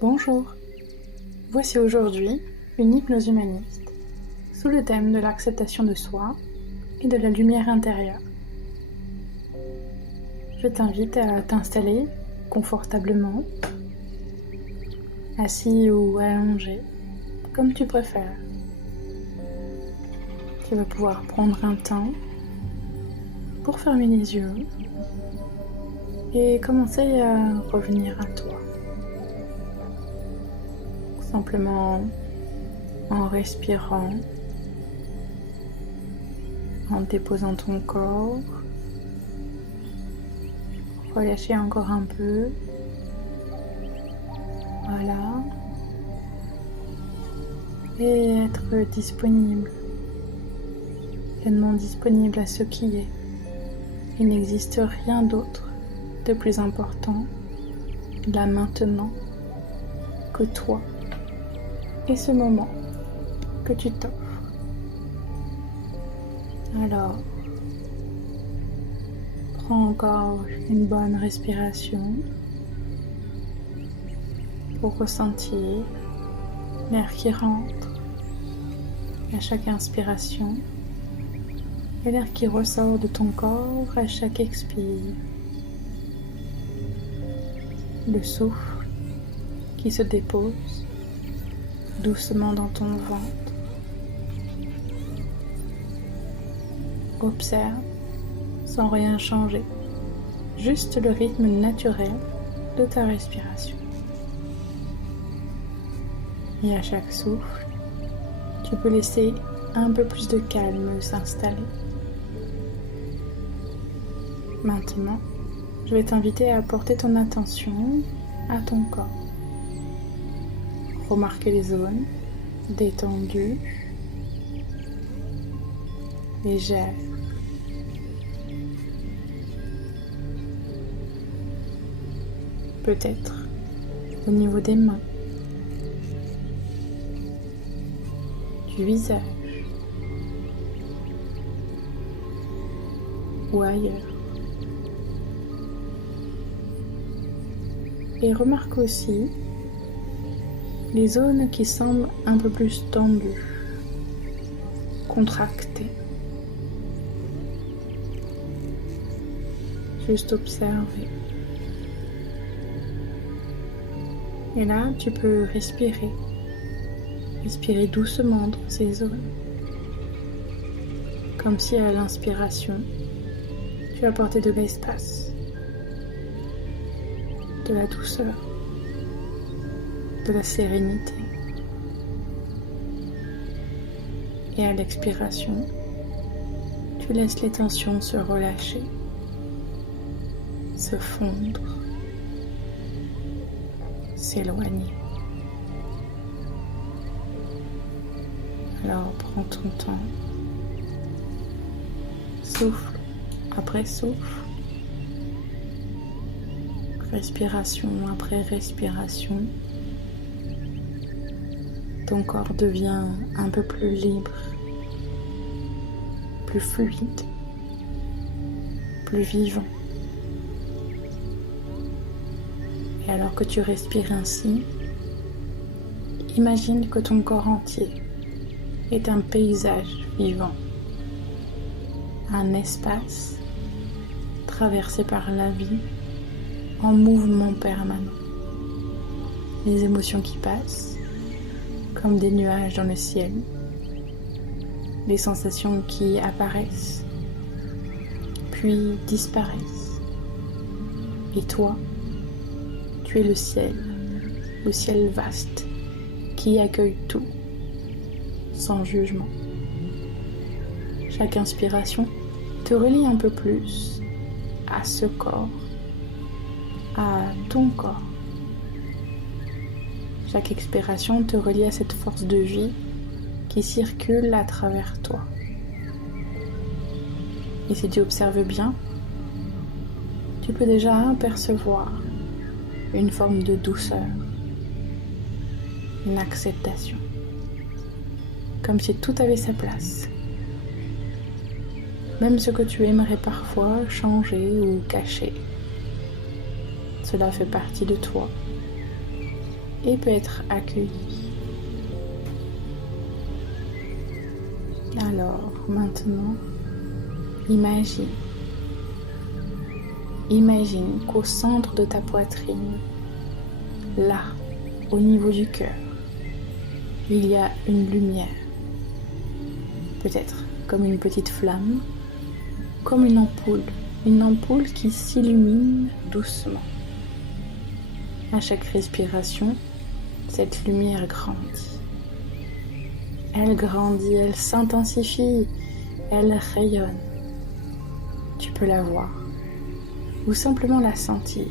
Bonjour, voici aujourd'hui une hypnose humaniste sous le thème de l'acceptation de soi et de la lumière intérieure. Je t'invite à t'installer confortablement, assis ou allongé, comme tu préfères. Tu vas pouvoir prendre un temps pour fermer les yeux et commencer à revenir à toi. Simplement en respirant, en déposant ton corps, relâcher encore un peu, voilà, et être disponible, pleinement disponible à ce qui est. Il n'existe rien d'autre de plus important, là maintenant, que toi et ce moment que tu t'offres. Alors, prends encore une bonne respiration pour ressentir l'air qui rentre à chaque inspiration et l'air qui ressort de ton corps à chaque expire. Le souffle qui se dépose doucement dans ton ventre. Observe sans rien changer, juste le rythme naturel de ta respiration. Et à chaque souffle, tu peux laisser un peu plus de calme s'installer. Maintenant, je vais t'inviter à porter ton attention à ton corps. Remarquez les zones détendues, légères. Peut-être au niveau des mains, du visage ou ailleurs. Et remarque aussi les zones qui semblent un peu plus tendues, contractées. Juste observer. Et là, tu peux respirer doucement dans ces zones. Comme si à l'inspiration, tu apportais de l'espace, de la douceur, de la sérénité. Et à l'expiration, tu laisses les tensions se relâcher, se fondre, s'éloigner. Alors prends ton temps, souffle après souffle, respiration après respiration. Ton corps devient un peu plus libre, plus fluide, plus vivant. Et alors que tu respires ainsi, imagine que ton corps entier est un paysage vivant, un espace traversé par la vie en mouvement permanent. Les émotions qui passent, comme des nuages dans le ciel, les sensations qui apparaissent, puis disparaissent. Et toi, tu es le ciel vaste qui accueille tout, sans jugement. Chaque inspiration te relie un peu plus à ce corps, à ton corps. Chaque expiration te relie à cette force de vie qui circule à travers toi. Et si tu observes bien, tu peux déjà apercevoir une forme de douceur, une acceptation, comme si tout avait sa place. Même ce que tu aimerais parfois changer ou cacher, cela fait partie de toi. et peut être accueilli. Alors maintenant, imagine qu'au centre de ta poitrine, là, au niveau du cœur, il y a une lumière, peut-être comme une petite flamme, comme une ampoule qui s'illumine doucement. À chaque respiration, cette lumière grandit. Elle grandit, elle s'intensifie, elle rayonne. Tu peux la voir ou simplement la sentir.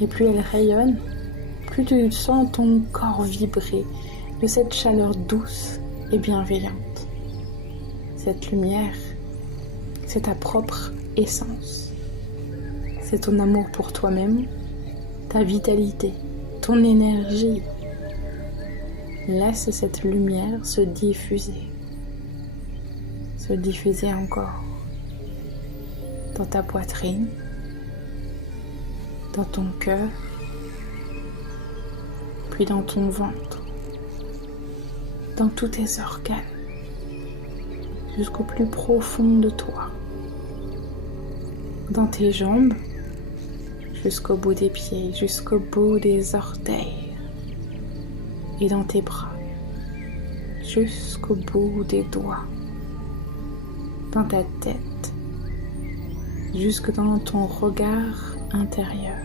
Et plus elle rayonne, plus tu sens ton corps vibrer de cette chaleur douce et bienveillante. Cette lumière, c'est ta propre essence. C'est ton amour pour toi-même, ta vitalité, ton énergie. Laisse cette lumière se diffuser encore dans ta poitrine, dans ton cœur, puis dans ton ventre, dans tous tes organes, jusqu'au plus profond de toi, dans tes jambes, jusqu'au bout des pieds, jusqu'au bout des orteils, et dans tes bras, jusqu'au bout des doigts, dans ta tête, jusque dans ton regard intérieur.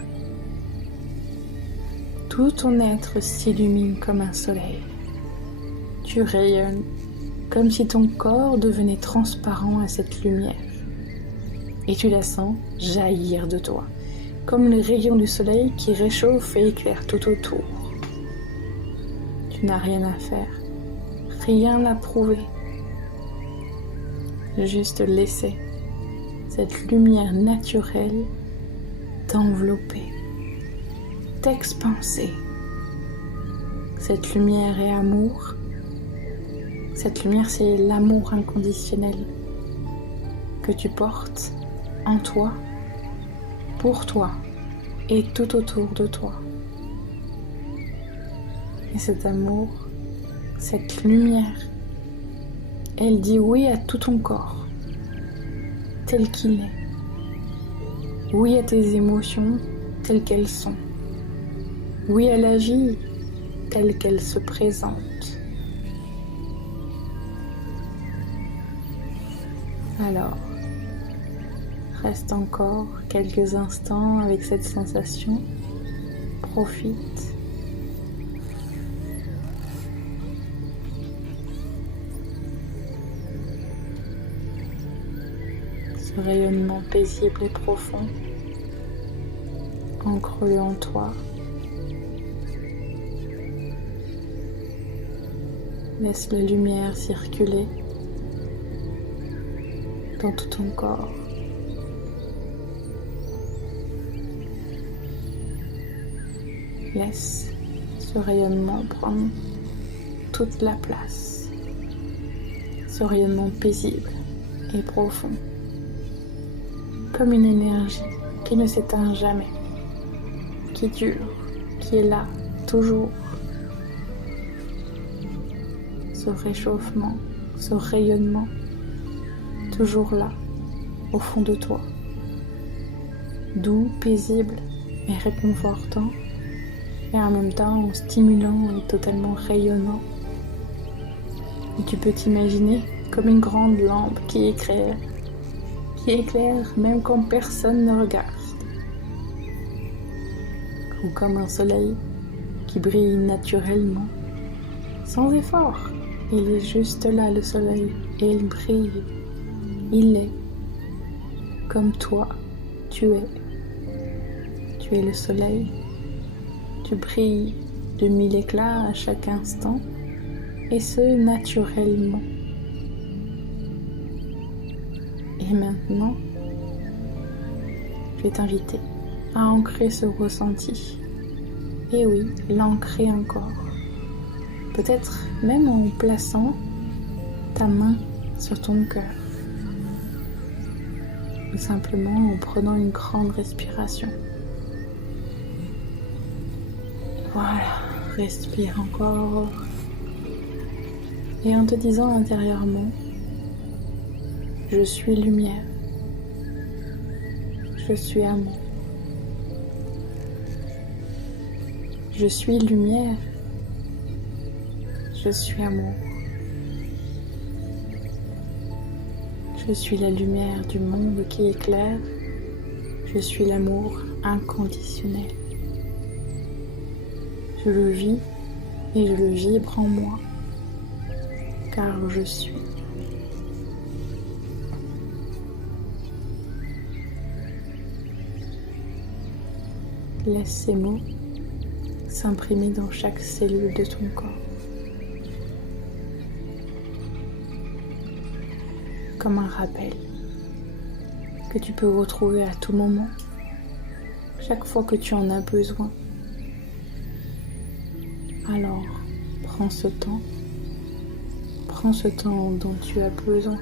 Tout ton être s'illumine comme un soleil. Tu rayonnes comme si ton corps devenait transparent à cette lumière. Et tu la sens jaillir de toi, comme les rayons du soleil qui réchauffent et éclairent tout autour. Tu n'as rien à faire, rien à prouver. Juste laisser cette lumière naturelle t'envelopper, t'expanser. Cette lumière est amour. Cette lumière, c'est l'amour inconditionnel que tu portes en toi, pour toi et tout autour de toi. Et cet amour, cette lumière, elle dit oui à tout ton corps, tel qu'il est. Oui à tes émotions, telles qu'elles sont. Oui à la vie, telle qu'elle se présente. Alors, reste encore quelques instants avec cette sensation. Profite. Ce rayonnement paisible et profond, ancre-le en toi. Laisse la lumière circuler dans tout ton corps. Laisse ce rayonnement prendre toute la place. Ce rayonnement paisible et profond. Comme une énergie qui ne s'éteint jamais, qui dure, qui est là, toujours. Ce réchauffement, ce rayonnement, toujours là, au fond de toi. Doux, paisible et réconfortant, et en même temps stimulant et totalement rayonnant. Et tu peux t'imaginer comme une grande lampe qui éclaire même quand personne ne regarde. Ou comme un soleil qui brille naturellement, sans effort. Il est juste là, le soleil, et il brille. Il est comme toi, tu es. Tu es le soleil. Tu brilles de 1000 éclats à chaque instant, et ce, naturellement. Et maintenant, je vais t'inviter à ancrer ce ressenti. Et oui, l'ancrer encore. Peut-être même en plaçant ta main sur ton cœur. Ou simplement en prenant une grande respiration. Voilà, respire encore. Et en te disant intérieurement, je suis lumière, je suis amour. Je suis lumière, je suis amour. Je suis la lumière du monde qui éclaire, je suis l'amour inconditionnel. Je le vis et je le vibre en moi, car je suis. Laisse ces mots s'imprimer dans chaque cellule de ton corps, comme un rappel que tu peux retrouver à tout moment, chaque fois que tu en as besoin. Alors, prends ce temps dont tu as besoin.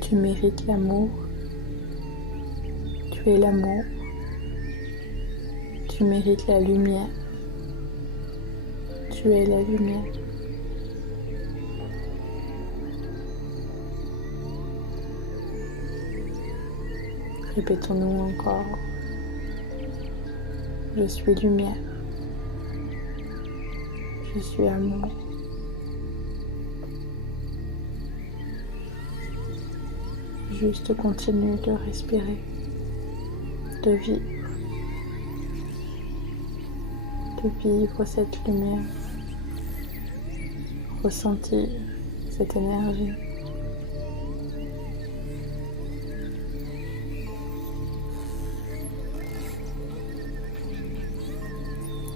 Tu mérites l'amour. Tu es l'amour. Tu mérites la lumière. Tu es la lumière. Répétons-nous encore. Je suis lumière. Je suis amour. Juste continue de respirer, de vivre cette lumière, ressentir cette énergie.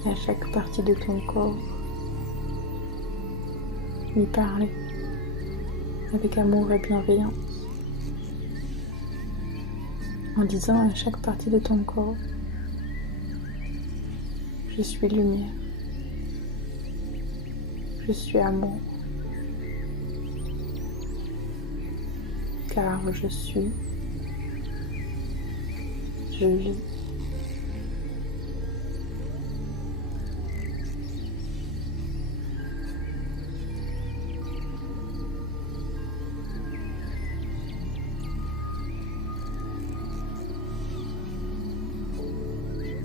Et à chaque partie de ton corps, lui parler avec amour et bienveillance, en disant à chaque partie de ton corps, je suis lumière, je suis amour, car je suis, je vis.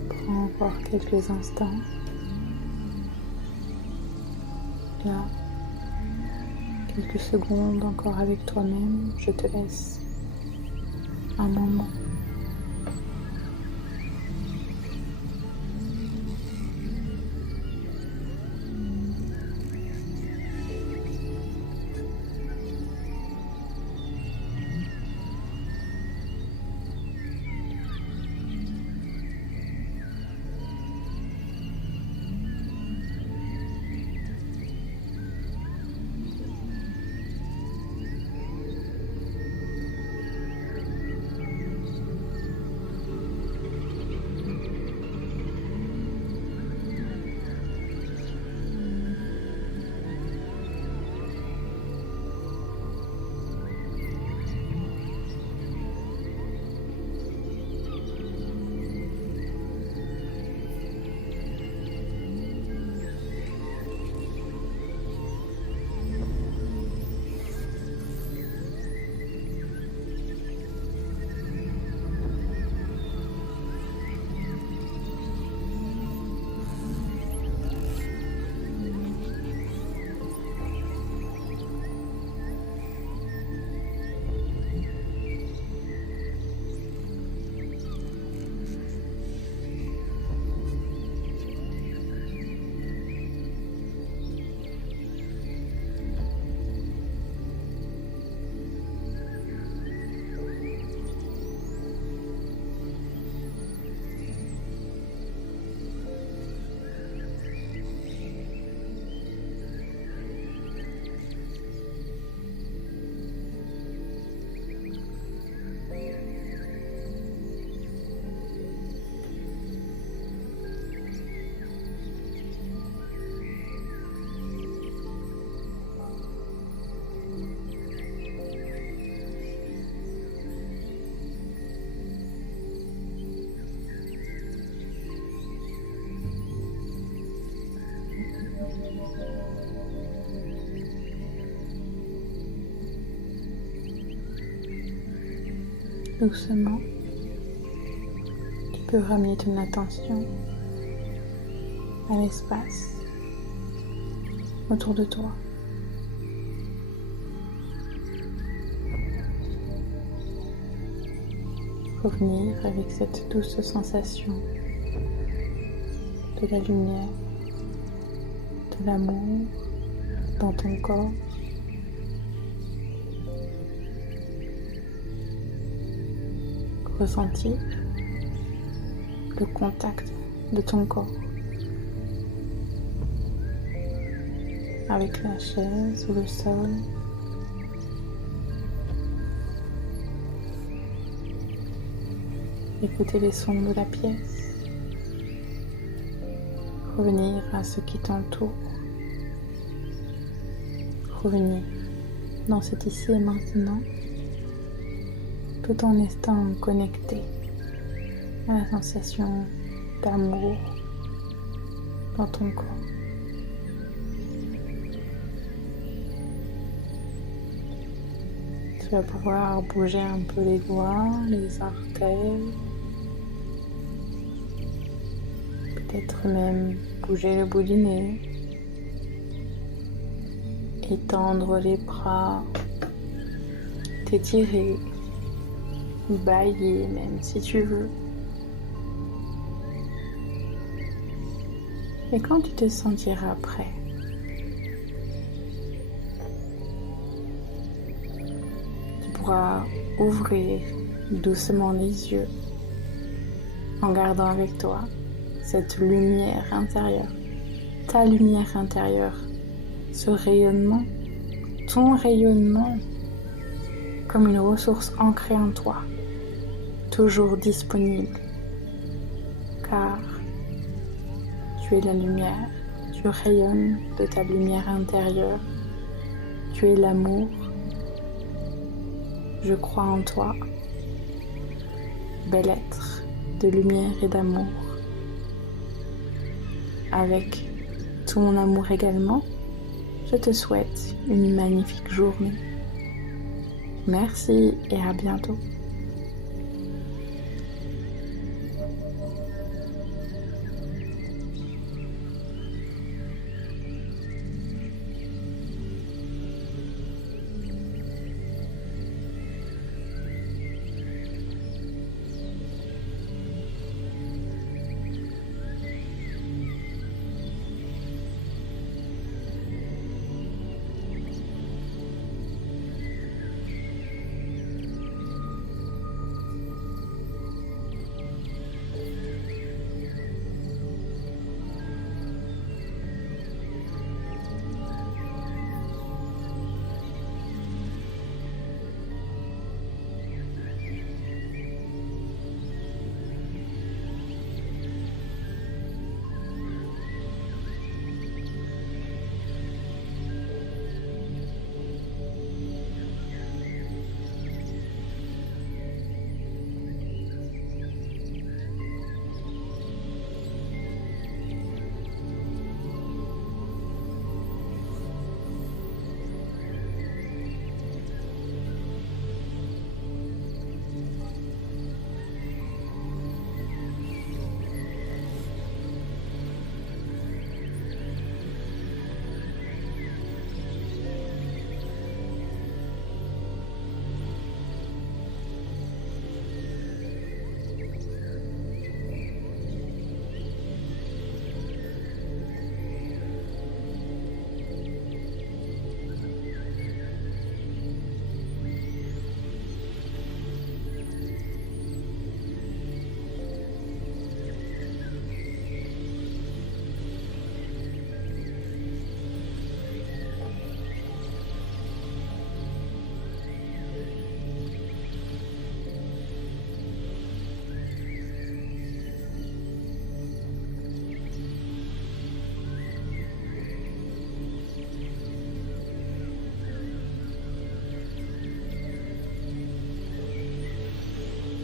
Prends encore quelques instants. Là, quelques secondes encore avec toi-même, je te laisse un moment. Doucement, tu peux ramener ton attention à l'espace autour de toi. Revenir avec cette douce sensation de la lumière, de l'amour dans ton corps. Ressentir le contact de ton corps avec la chaise ou le sol. Écouter les sons de la pièce. Revenir à ce qui t'entoure. Revenir dans cet ici et maintenant, tout en étant connecté à la sensation d'amour dans ton corps. Tu vas pouvoir bouger un peu les doigts, les orteils, peut-être même bouger le bout du nez, étendre les bras, t'étirer, bailler même si tu veux. Et quand tu te sentiras prêt, tu pourras ouvrir doucement les yeux en gardant avec toi cette lumière intérieure, ta lumière intérieure, ce rayonnement, ton rayonnement comme une ressource ancrée en toi, toujours disponible, car tu es la lumière, tu rayonnes de ta lumière intérieure, tu es l'amour, je crois en toi, bel être de lumière et d'amour. Avec tout mon amour également, je te souhaite une magnifique journée. Merci et à bientôt.